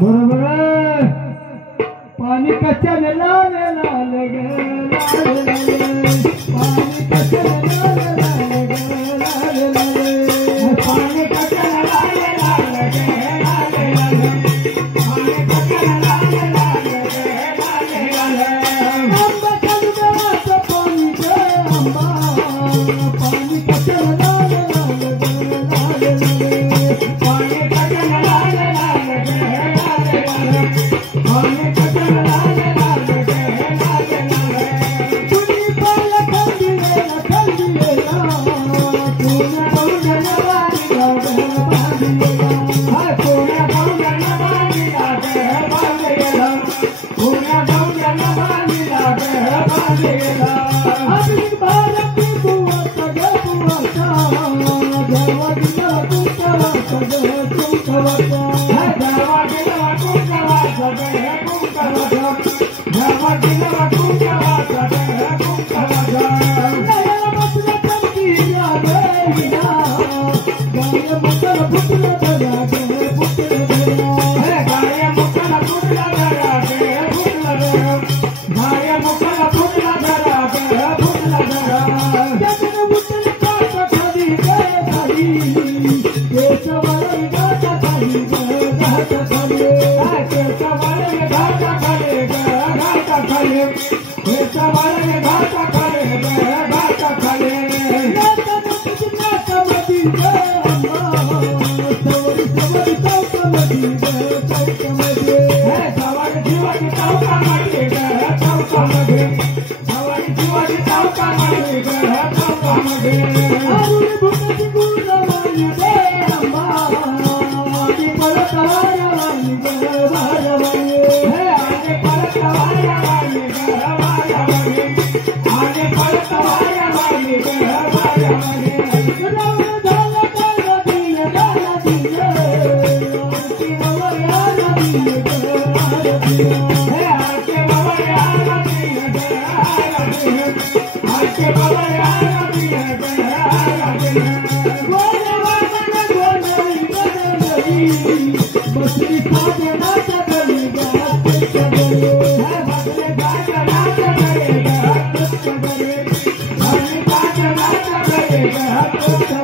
बरोबर पाणी कच्च्याने लाल लाल ग लाल लाल पाणी कच्च्याने लाल लाल ग लाल लाल पाणी कच्च्याने लाल लाल ग लाल लाल पाणी कच्च्याने लाल लाल ग लाल लाल आंबा कलदाचं पाणी ग आंबा पाणी कच्च्याने लाल लाल ग लाल लाल पाणी कच्च्याने लाल लाल ग लाल लाल Hey,